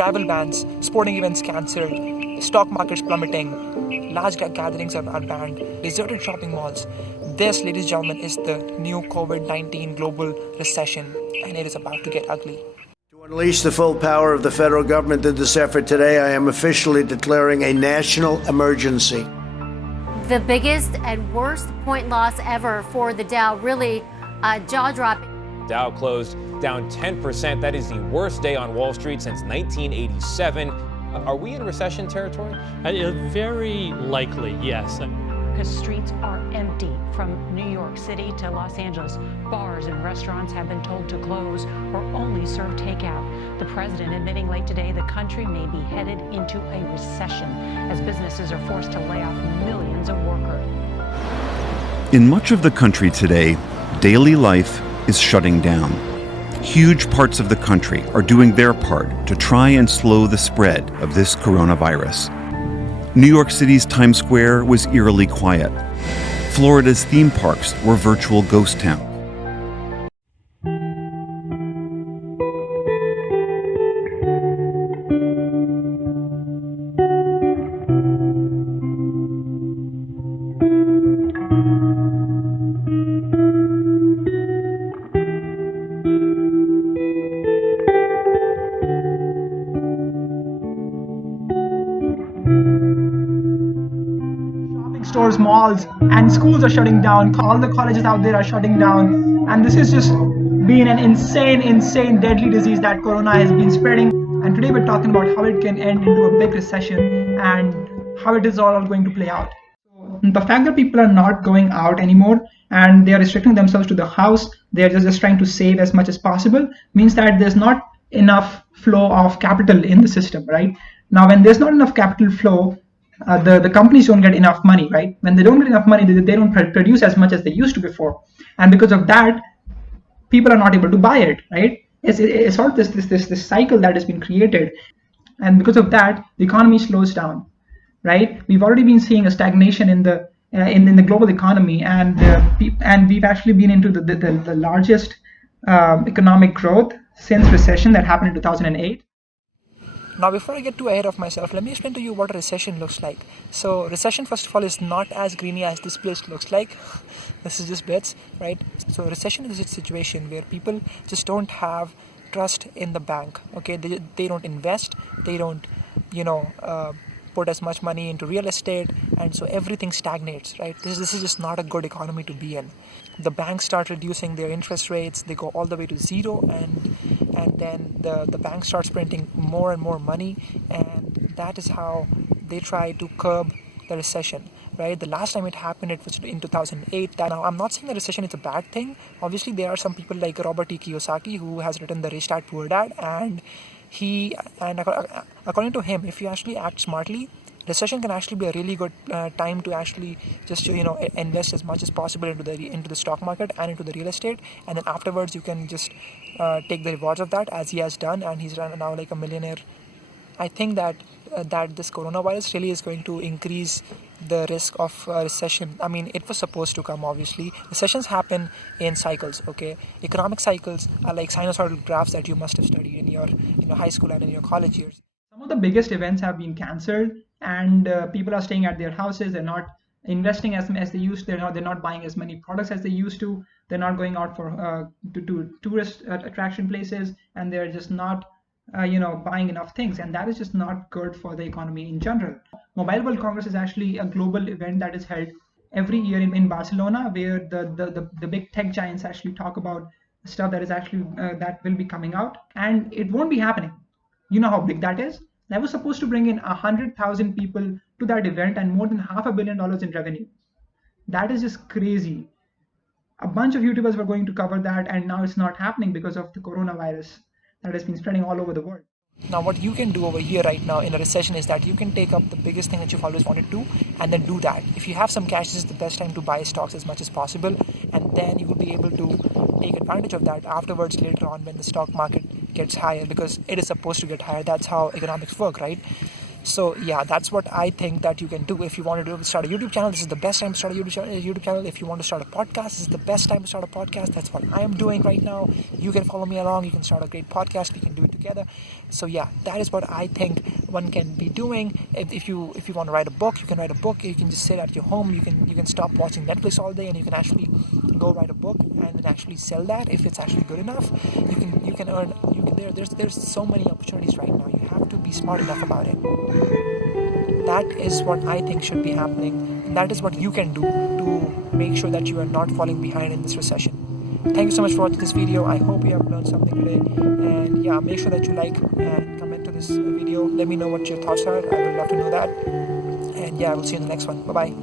travel bans, sporting events cancelled, stock markets plummeting, large gatherings are banned, deserted shopping malls. This, ladies and gentlemen, is the new COVID-19 global recession, and it is about to get ugly. To unleash the full power of the federal government in this effort today, I am officially declaring a national emergency. The biggest and worst point loss ever for the Dow, really jaw-dropping. Dow closed down 10%. That is the worst day on Wall Street since 1987. Are we in recession territory? Very likely, yes. Because streets are empty from New York City to Los Angeles. Bars and restaurants have been told to close or only serve takeout. The president admitting late today the country may be headed into a recession as businesses are forced to lay off millions of workers. In much of the country today, daily life is shutting down. Huge parts of the country are doing their part to try and slow the spread of this coronavirus. New York City's Times Square was eerily quiet. Florida's theme parks were virtual ghost towns. Stores, malls, and schools are shutting down. All the colleges out there are shutting down, and this has just been an insane, deadly disease that Corona has been spreading. And today we're talking about how it can end into a big recession and how it is all going to play out. The fact that people are not going out anymore and they are restricting themselves to the house, they are just trying to save as much as possible, means that there's not enough flow of capital in the system, right? Now, when there's not enough capital flow, the companies don't get enough money, right? When they don't get enough money, they don't produce as much as they used to before, and because of that, people are not able to buy it, right? It's sort of this cycle that has been created, and because of that, the economy slows down, right? We've already been seeing a stagnation in the global economy, and we've actually been into the largest economic growth since recession that happened in 2008. Now, before I get too ahead of myself, let me explain to you what a recession looks like. So, recession, first of all, is not as greeny as this place looks like. This is just BITS, right? So, recession is a situation where people just don't have trust in the bank, okay? They don't invest, they don't, put as much money into real estate, and so everything stagnates, right? This is just not a good economy to be in. The banks start reducing their interest rates, they go all the way to zero, and then the bank starts printing more and more money, and that is how they try to curb the recession, right? The last time it happened, it was in 2008. Now, I'm not saying the recession is a bad thing. Obviously, there are some people like Robert T. Kiyosaki who has written The Rich Dad Poor Dad, and according to him, if you actually act smartly, recession can actually be a really good time to actually just invest as much as possible into the stock market and into the real estate, and then afterwards you can just take the rewards of that, as he has done, and he's now like a millionaire. I think that this coronavirus really is going to increase the risk of recession. I mean, it was supposed to come, obviously. Recessions happen in cycles, okay? Economic cycles are like sinusoidal graphs that you must have studied in your high school and in your college years. Some of the biggest events have been cancelled, and people are staying at their houses. They're not investing as they used to. They're not buying as many products as they used to. They're not going out for to tourist attraction places, and they're just not buying enough things, and that is just not good for the economy in general. Mobile World Congress is actually a global event that is held every year in Barcelona, where the big tech giants actually talk about stuff that is actually that will be coming out, and it won't be happening. You know how big that is? That was supposed to bring in 100,000 people to that event and more than $500 million in revenue. That is just crazy. A bunch of YouTubers were going to cover that, and now it's not happening because of the coronavirus that has been spreading all over the world. Now, what you can do over here right now in a recession is that you can take up the biggest thing that you've always wanted to and then do that. If you have some cash, this is the best time to buy stocks as much as possible, and then you will be able to take advantage of that afterwards later on when the stock market gets higher, because it is supposed to get higher. That's how economics work, right? So yeah, that's what I think that you can do. If you want to start a YouTube channel, this is the best time to start a YouTube channel. If you want to start a podcast, this is the best time to start a podcast. That's what I am doing right now. You can follow me along. You can start a great podcast. We can do it together. So yeah, that is what I think one can be doing. If you want to write a book, you can write a book. You can just sit at your home. You can stop watching Netflix all day, and you can actually go write a book and then actually sell that if it's actually good enough. You can earn. There's so many opportunities right now. You have to be smart enough about it. That is what I think should be happening, and that is what you can do to make sure that you are not falling behind in this recession. Thank you so much for watching this video. I hope you have learned something today, and yeah, make sure that you like and comment to this video. Let me know what your thoughts are. I would love to know that, and yeah, we'll see you in the next one. Bye bye.